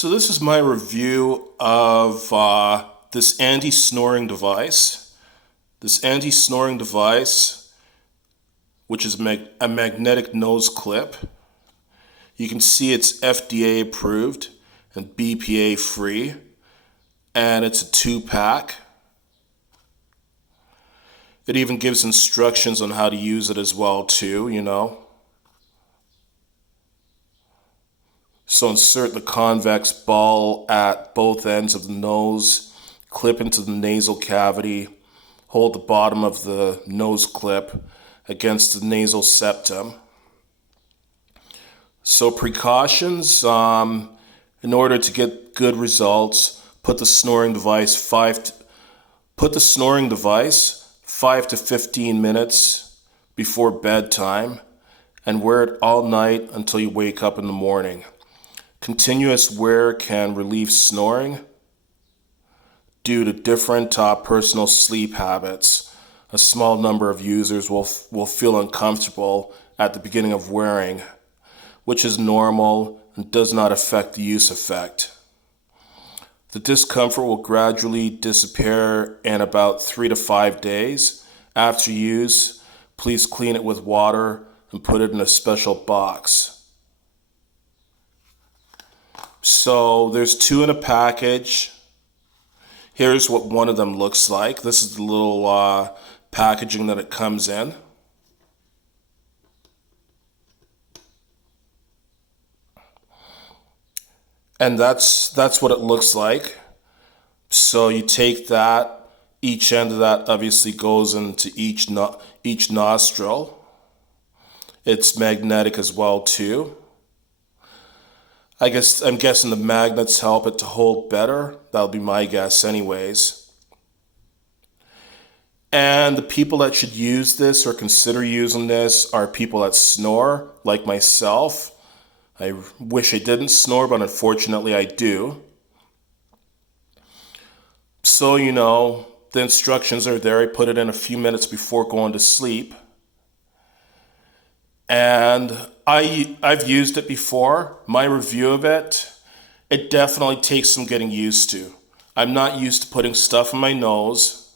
So this is my review of this anti-snoring device. This anti-snoring device, which is a magnetic nose clip. You can see it's FDA approved and BPA free, and it's a 2-pack. It even gives instructions on how to use it as well too. So insert the convex ball at both ends of the nose, clip into the nasal cavity, hold the bottom of the nose clip against the nasal septum. So precautions, in order to get good results, put the snoring device 5 to 15 minutes before bedtime and wear it all night until you wake up in the morning. Continuous wear can relieve snoring due to different personal sleep habits. A small number of users will feel uncomfortable at the beginning of wearing, which is normal and does not affect the use effect. The discomfort will gradually disappear in about 3 to 5 days. After use, please clean it with water and put it in a special box. So there's 2 in a package. Here's what one of them looks like. This is the little packaging that it comes in. And that's what it looks like. So you take that, each end of that obviously goes into each nostril. It's magnetic as well too. I'm guessing the magnets help it to hold better. That'll be my guess anyways. And the people that should use this or consider using this are people that snore, like myself. I wish I didn't snore, but unfortunately I do. So, the instructions are there. I put it in a few minutes before going to sleep. And I've used it before. My review of it definitely takes some getting used to. I'm not used to putting stuff in my nose,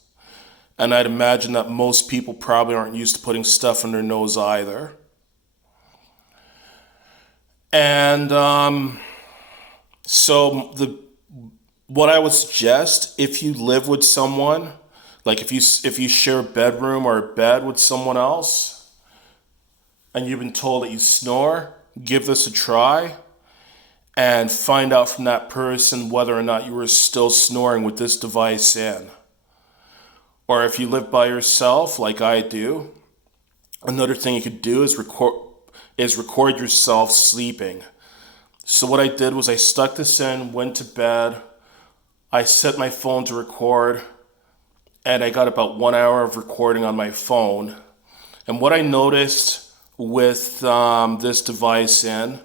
and I'd imagine that most people probably aren't used to putting stuff in their nose either. And what I would suggest, if you live with someone, like if you share a bedroom or a bed with someone else, and you've been told that you snore, give this a try and find out from that person whether or not you are still snoring with this device in. Or if you live by yourself, like I do, another thing you could do is record yourself sleeping. So what I did was I stuck this in, went to bed, I set my phone to record, and I got about 1 hour of recording on my phone. And what I noticed with this device in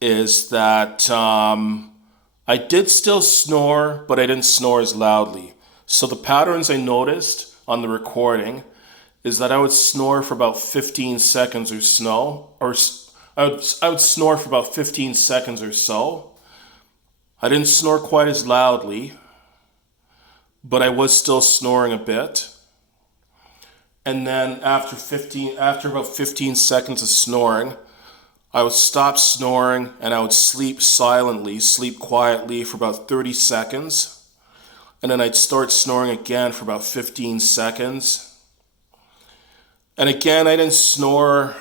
is that I did still snore, but I didn't snore as loudly. So the patterns I noticed on the recording is that I would snore for about 15 seconds or so, I would snore for about 15 seconds or so. I didn't snore quite as loudly, but I was still snoring a bit. And then after about 15 seconds of snoring, I would stop snoring and I would sleep quietly for about 30 seconds. And then I'd start snoring again for about 15 seconds. And again, I didn't snore.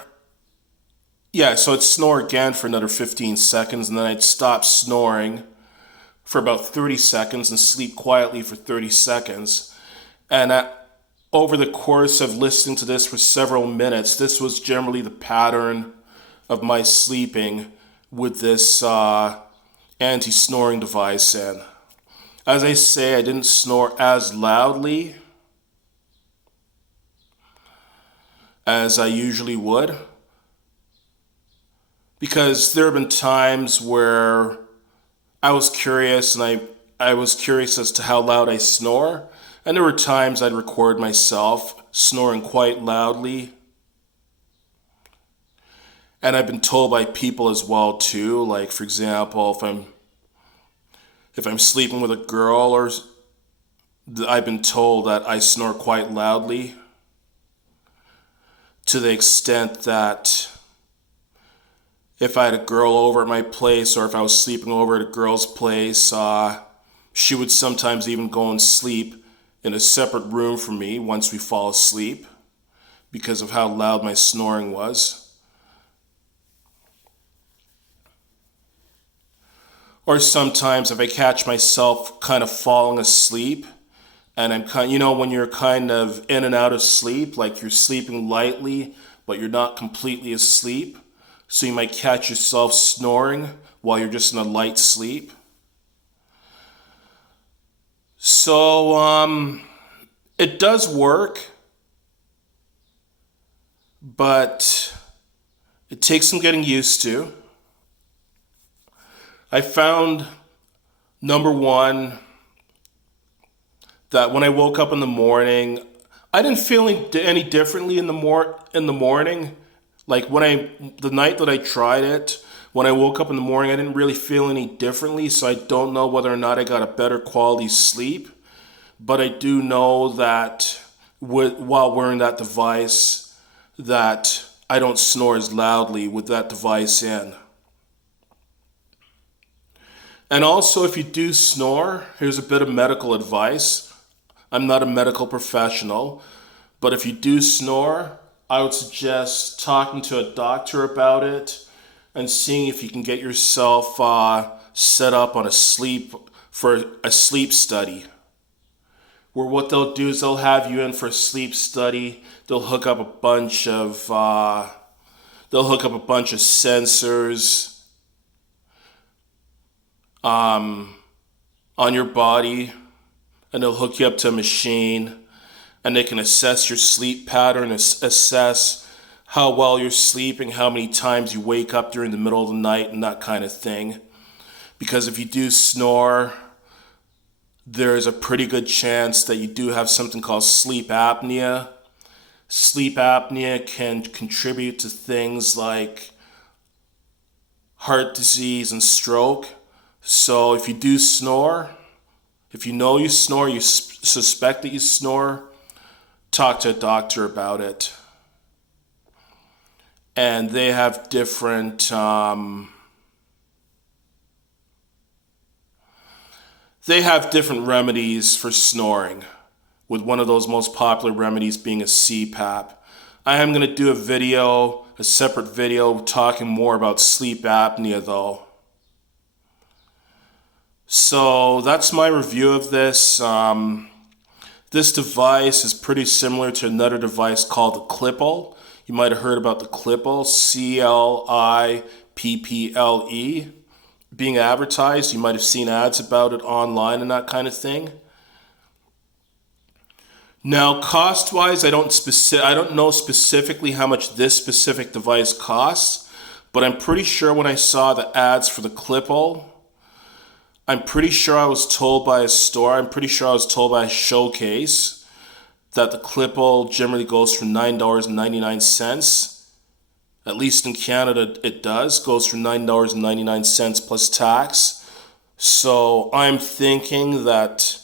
Yeah, so I'd snore again for another 15 seconds, and then I'd stop snoring for about 30 seconds and sleep quietly for 30 seconds. And over the course of listening to this for several minutes, this was generally the pattern of my sleeping with this anti-snoring device in. As I say, I didn't snore as loudly as I usually would, because there have been times where I was curious and I was curious as to how loud I snore. And there were times I'd record myself snoring quite loudly. And I've been told by people as well too, like for example, if I'm sleeping with a girl, or I've been told that I snore quite loudly, to the extent that if I had a girl over at my place, or if I was sleeping over at a girl's place, she would sometimes even go and sleep in a separate room from me once we fall asleep because of how loud my snoring was. Or sometimes if I catch myself kind of falling asleep, and I'm kind, when you're kind of in and out of sleep, like you're sleeping lightly, but you're not completely asleep. So you might catch yourself snoring while you're just in a light sleep. So it does work, but it takes some getting used to. I found, number one, that when I woke up in the morning, I didn't feel any differently in the morning. Like the night that I tried it, when I woke up in the morning, I didn't really feel any differently. So I don't know whether or not I got a better quality sleep. But I do know that while wearing that device, that I don't snore as loudly with that device in. And also, if you do snore, here's a bit of medical advice. I'm not a medical professional, but if you do snore, I would suggest talking to a doctor about it and seeing if you can get yourself set up on a sleep study. Where what they'll do is they'll have you in for a sleep study. They'll hook up a bunch of sensors on your body, and they'll hook you up to a machine, and they can assess your sleep pattern, assess how well you're sleeping, how many times you wake up during the middle of the night, and that kind of thing. Because if you do snore, there's a pretty good chance that you do have something called sleep apnea. Sleep apnea can contribute to things like heart disease and stroke. So if you do snore, if you know you snore, you suspect that you snore, talk to a doctor about it. And they have different remedies for snoring, with one of those most popular remedies being a CPAP. I am going to do a separate video talking more about sleep apnea though. So that's my review of this. This device is pretty similar to another device called the Clipple. You might have heard about the Clipple, Clipple, being advertised. You might have seen ads about it online and that kind of thing. Now, cost-wise, I don't know specifically how much this specific device costs, but I'm pretty sure when I saw the ads for the Clipple, I'm pretty sure I was told by a showcase that the Clipple generally goes for $9.99. At least in Canada it goes for $9.99 plus tax. So I'm thinking that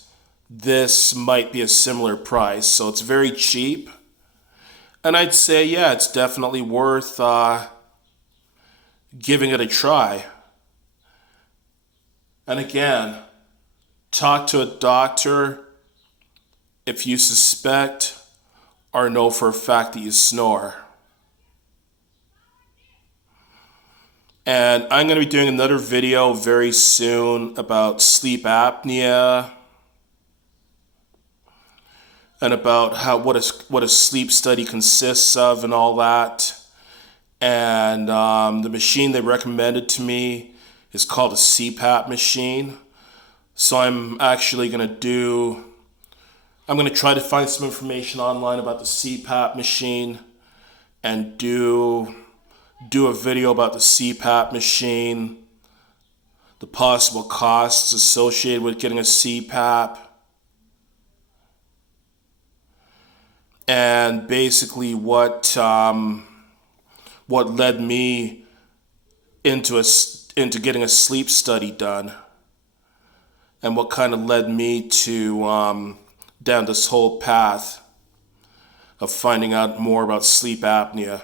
this might be a similar price. So it's very cheap. And I'd say, yeah, it's definitely worth giving it a try. And again, talk to a doctor if you suspect or know for a fact that you snore. And I'm going to be doing another video very soon about sleep apnea and about what a sleep study consists of and all that. And the machine they recommended to me is called a CPAP machine. So I'm going to try to find some information online about the CPAP machine and do a video about the CPAP machine, the possible costs associated with getting a CPAP, and basically what what led me into getting a sleep study done, and what kind of led me to down this whole path of finding out more about sleep apnea.